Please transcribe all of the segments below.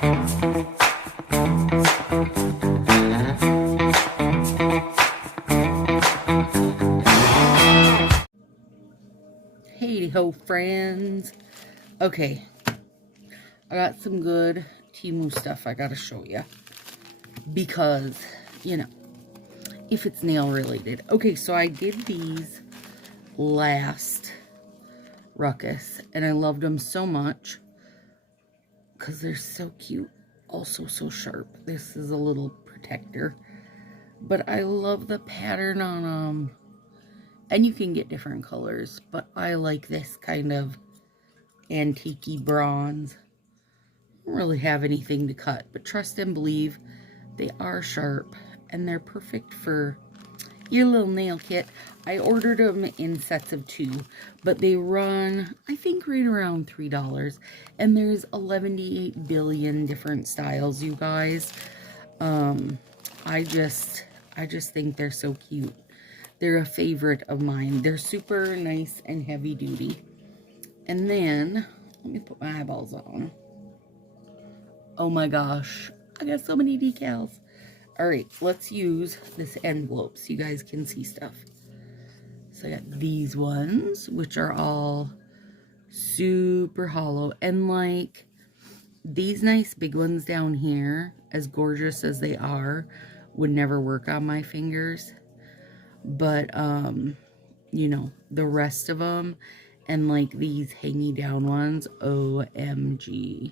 Hey ho, friends. Okay, I got some good Temu stuff I gotta show you because, you know, if it's nail related. Okay, so I did these last ruckus and I loved them so much because they're so cute, also so sharp. This is a little protector, but I love the pattern on them. And you can get different colors, but I like this kind of antique-y bronze. I don't really have anything to cut, but trust and believe they are sharp and they're perfect for your little nail kit. I ordered them in sets of 2, but they run, I think, right around $3. And there's 11 billion different styles, you guys. I just think they're so cute. They're a favorite of mine. They're super nice and heavy duty. And then, let me put my eyeballs on. Oh my gosh, I got so many decals. All right, let's use this envelope so you guys can see stuff. So I got these ones, which are all super hollow. And like these nice big ones down here, as gorgeous as they are, would never work on my fingers. But, you know, the rest of them, and like these hanging down ones, OMG.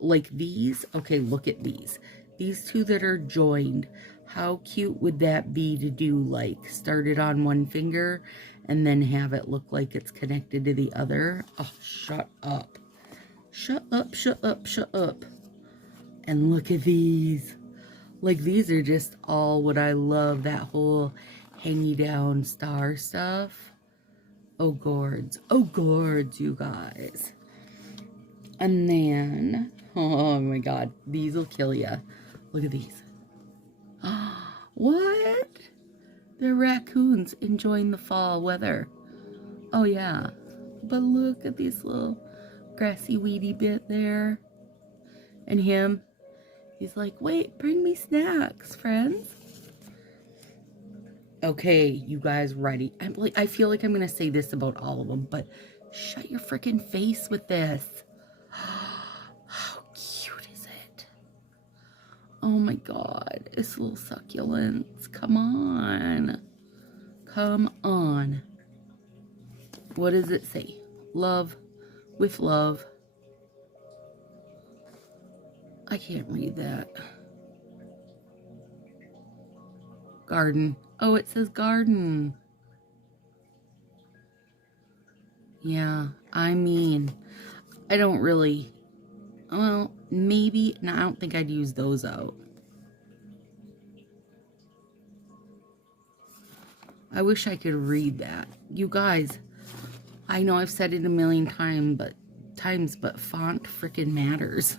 Like these, okay, look at these. These two that are joined, how cute would that be to do, like, start it on one finger and then have it look like it's connected to the other? Oh, shut up. Shut up, shut up, shut up. And look at these. Like, these are just all what I love, that whole hanging down star stuff. Oh, gourds. Oh, gourds, you guys. And then, oh my god, these will kill ya. Look at these. What? They're raccoons enjoying the fall weather. Oh, yeah. But look at this little grassy weedy bit there. And him. He's like, wait, bring me snacks, friends. Okay, you guys ready? I feel like I'm going to say this about all of them, but shut your freaking face with this. How cute is it? Oh my god, it's little succulents. Come on. Come on. What does it say? Love with love. I can't read that. Garden. Oh, it says garden. Yeah, I mean, I don't really, well, maybe, no, I don't think I'd use those out. I wish I could read that. You guys, I know I've said it a million times, but font freaking matters.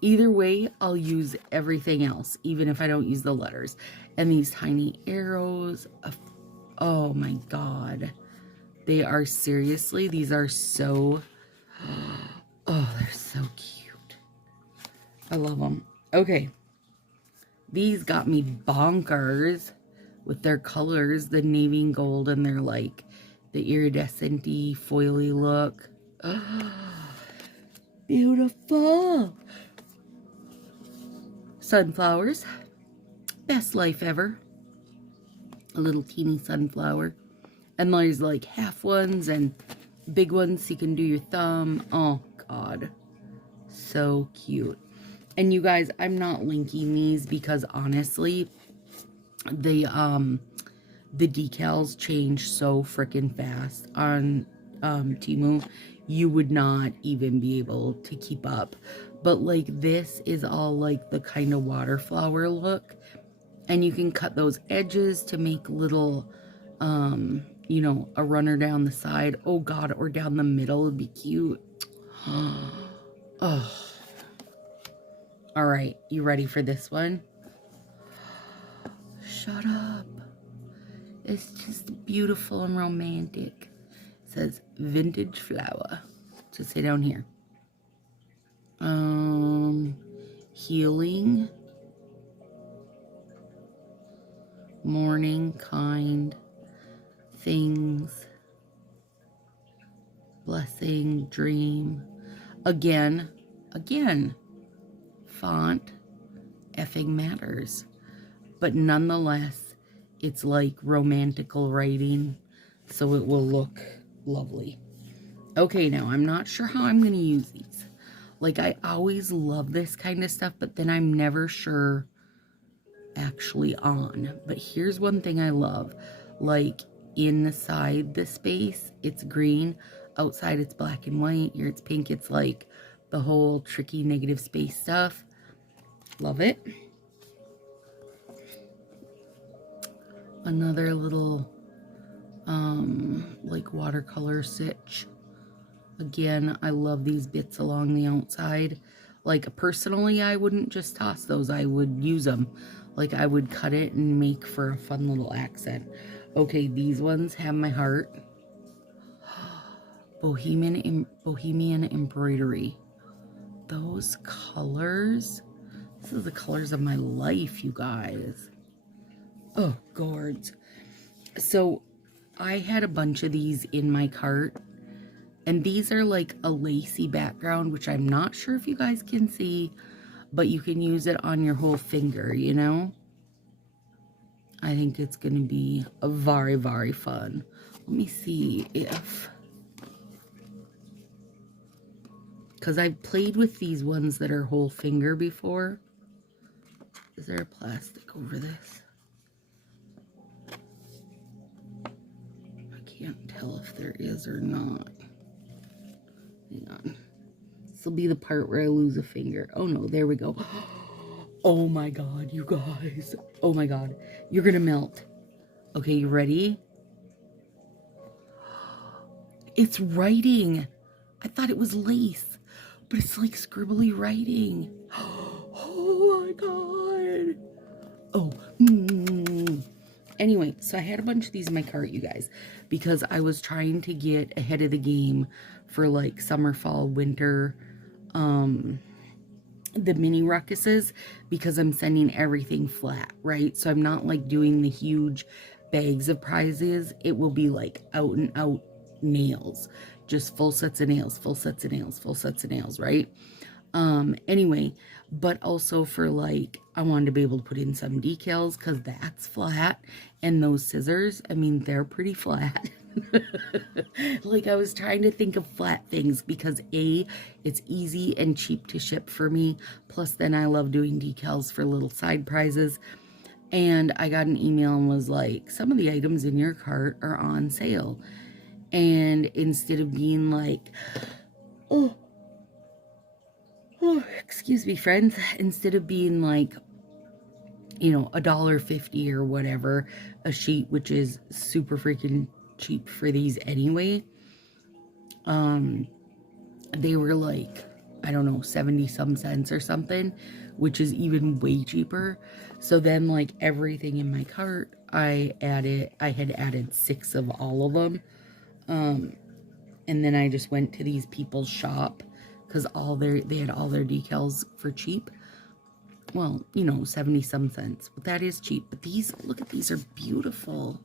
Either way, I'll use everything else, even if I don't use the letters. And these tiny arrows, oh my god. They are seriously, these are so, oh, they're so cute. I love them. Okay. These got me bonkers with their colors, the navy and gold, and their like the iridescent-y, foily look. Oh, beautiful. Sunflowers. Best life ever. A little teeny sunflower. And there's like half ones and big ones so you can do your thumb. Oh, God. So cute. And you guys, I'm not linking these because honestly, the decals change so freaking fast on Temu. You would not even be able to keep up. But like this is all like the kind of water flower look. And you can cut those edges to make little, you know, a runner down the side. Oh God, or down the middle would be cute. Oh. All right, you ready for this one? Shut up. It's just beautiful and romantic. It says vintage flower. Just say down here. healing, mourning, kind, things, blessing, dream. Again, font effing matters. But nonetheless, it's like romantical writing, so it will look lovely. Okay, now I'm not sure how I'm going to use these. Like, I always love this kind of stuff, but then I'm never sure actually on. But here's one thing I love. Like, inside the space, it's green. Outside, it's black and white. Here, it's pink. It's like the whole tricky negative space stuff. Love it. Another little, like watercolor stitch. Again, I love these bits along the outside. Like, personally, I wouldn't just toss those. I would use them. Like, I would cut it and make for a fun little accent. Okay, these ones have my heart. Bohemian embroidery. Those colors. This is the colors of my life, you guys. Oh, gourds. So, I had a bunch of these in my cart. And these are like a lacy background, which I'm not sure if you guys can see, but you can use it on your whole finger, you know? I think it's going to be a very, very fun. Let me see if... Because I've played with these ones that are whole finger before. Is there a plastic over this? I can't tell if there is or not. Hang on. This will be the part where I lose a finger. Oh no, there we go. Oh my god, you guys. Oh my god. You're gonna melt. Okay, you ready? It's writing. I thought it was lace, but it's like scribbly writing. Oh my god. Oh. Anyway, so I had a bunch of these in my cart, you guys, because I was trying to get ahead of the game for like summer, fall, winter, the mini ruckuses, because I'm sending everything flat, right? So I'm not like doing the huge bags of prizes. It will be like out and out nails, just full sets of nails, full sets of nails, full sets of nails, right? Anyway, but also for like, I wanted to be able to put in some decals because that's flat, and those scissors, I mean, they're pretty flat. Like, I was trying to think of flat things because A, it's easy and cheap to ship for me, plus then I love doing decals for little side prizes. And I got an email and was like, some of the items in your cart are on sale. And instead of being like, oh, excuse me, friends, instead of being like, you know, $1.50 or whatever a sheet, which is super freaking cheap for these anyway, they were like, I don't know, 70 some cents or something, which is even way cheaper. So then, like, everything in my cart, I had added 6 of all of them, and then I just went to these people's shop because they had all their decals for cheap. Well, you know, 70 some cents, but that is cheap. But these, look at these, are beautiful.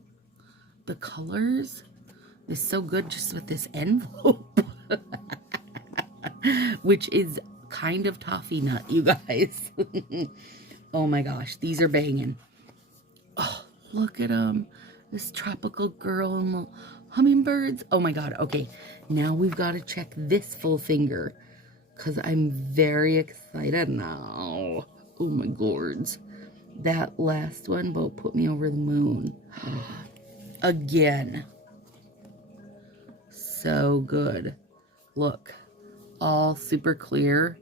The colors is so good just with this envelope, which is kind of toffee nut, you guys. Oh my gosh, these are banging. Oh, look at them. This tropical girl and little hummingbirds. Oh my god. Okay, now we've got to check this full finger because I'm very excited now. Oh my gourds. That last one boat put me over the moon. Again. So good. Look. All super clear.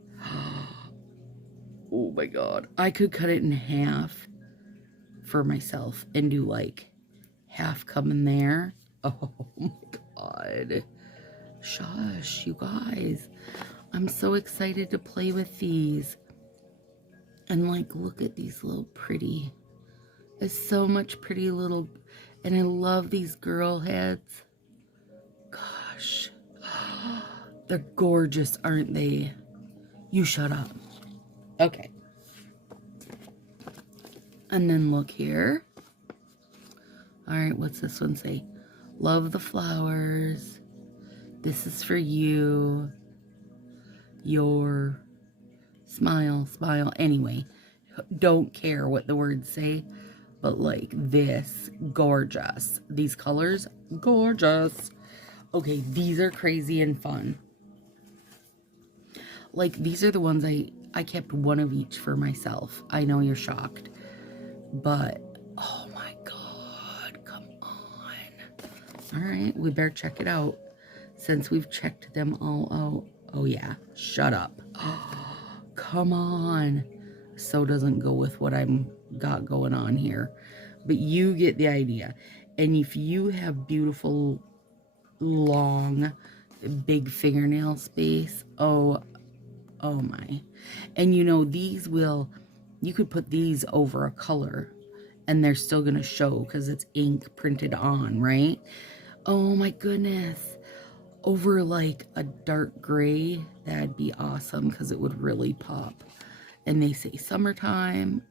Oh my god. I could cut it in half for myself and do like half coming there. Oh my god. Shush, you guys. I'm so excited to play with these. And like, look at these little pretty. There's so much pretty little, and I love these girl heads. Gosh. They're gorgeous, aren't they? You shut up. Okay. And then look here. All right, what's this one say? Love the flowers. This is for you. Your smile, smile. Anyway, don't care what the words say, but like this, gorgeous. These colors, gorgeous. Okay, these are crazy and fun. Like, these are the ones I kept one of each for myself. I know you're shocked, but oh my God, come on. All right, we better check it out since we've checked them all out. Oh yeah, shut up. Oh, come on. So doesn't go with what I'm got going on here, but you get the idea. And if you have beautiful, long, big fingernail space, oh my. And you know, these will, you could put these over a color and they're still gonna show because it's ink printed on, right? Oh my goodness. Over like a dark gray, that'd be awesome because it would really pop. And they say summertime,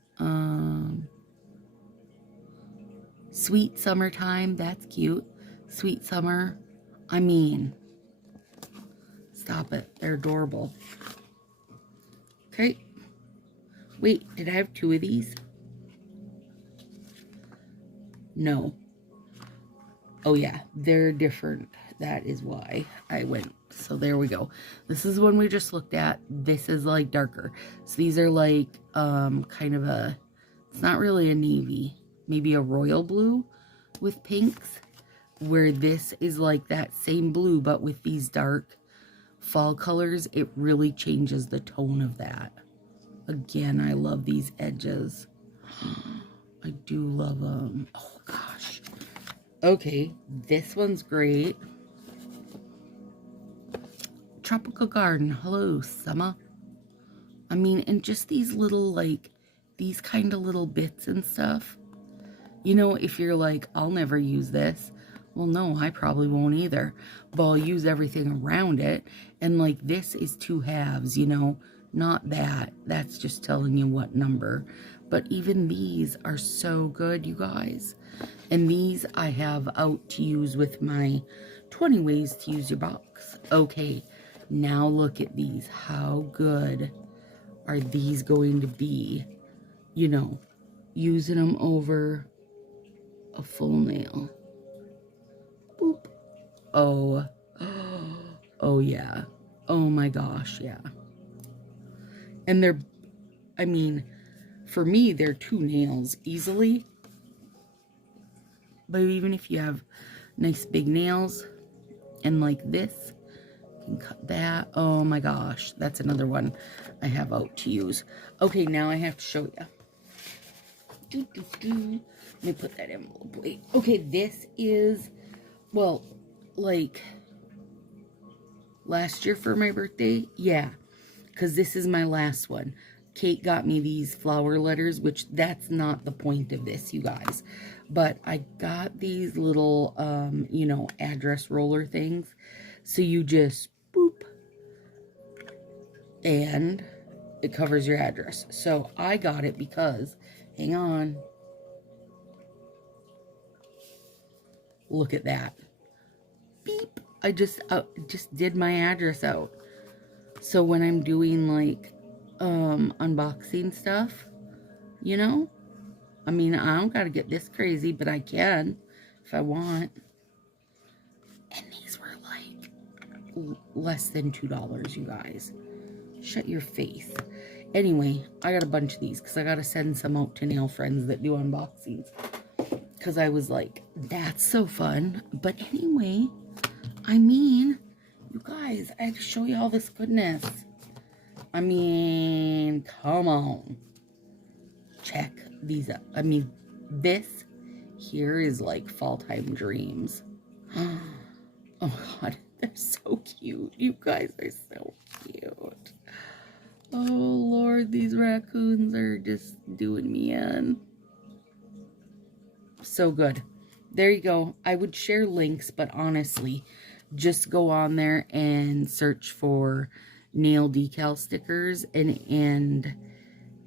sweet summertime, that's cute. Sweet summer, I mean, stop it, they're adorable. Okay, wait, did I have two of these? No. Oh yeah, they're different. That is why I went. So there we go. This is one we just looked at. This is like darker. So these are like kind of a, it's not really a navy, maybe a royal blue with pinks, where this is like that same blue but with these dark fall colors. It really changes the tone of that. Again, I love these edges. I do love them. Oh gosh. Okay, this one's great. Tropical Garden. Hello, summer. I mean, and just these little, like, these kind of little bits and stuff. You know, if you're like, I'll never use this. Well, no, I probably won't either. But I'll use everything around it. And, like, this is 2 halves, you know. Not that. That's just telling you what number. But even these are so good, you guys. And these I have out to use with my 20 ways to use your box. Okay, now look at these. How good are these going to be? You know, using them over a full nail. Boop. Oh. Oh, yeah. Oh, my gosh, yeah. And they're, I mean, for me, they're 2 nails easily. But even if you have nice big nails and like this, you can cut that. Oh my gosh, that's another one I have out to use. Okay, now I have to show you. Let me put that envelope away. Okay, this is, well, like last year for my birthday. Yeah, because this is my last one. Kate got me these flower letters, which that's not the point of this, you guys. But I got these little, you know, address roller things. So you just boop. And it covers your address. So I got it because, hang on. Look at that. Beep. I just did my address out. So when I'm doing like unboxing stuff, you know, I mean, I don't gotta get this crazy, but I can if I want. And these were like less than $2, you guys. Shut your face. Anyway, I got a bunch of these because I gotta send some out to nail friends that do unboxings, because I was like, that's so fun. But anyway, I mean, you guys, I had to show you all this goodness. I mean, come on. Check these out. I mean, this here is like fall time dreams. Oh God, they're so cute. You guys are so cute. Oh Lord, these raccoons are just doing me in. So good. There you go. I would share links, but honestly, just go on there and search for nail decal stickers, and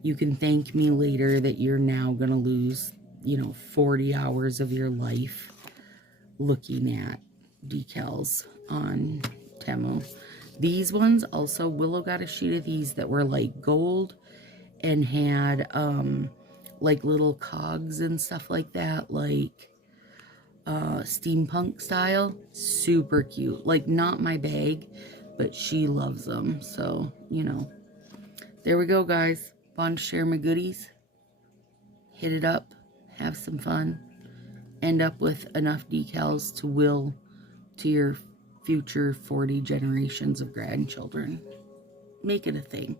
you can thank me later that you're now going to lose, 40 hours of your life looking at decals on Temu. These ones also, Willow got a sheet of these that were like gold and had like little cogs and stuff like that, like steampunk style. Super cute. Like, not my bag, but she loves them. So, there we go, guys. Want to share my goodies? Hit it up. Have some fun. End up with enough decals to will to your future 40 generations of grandchildren. Make it a thing.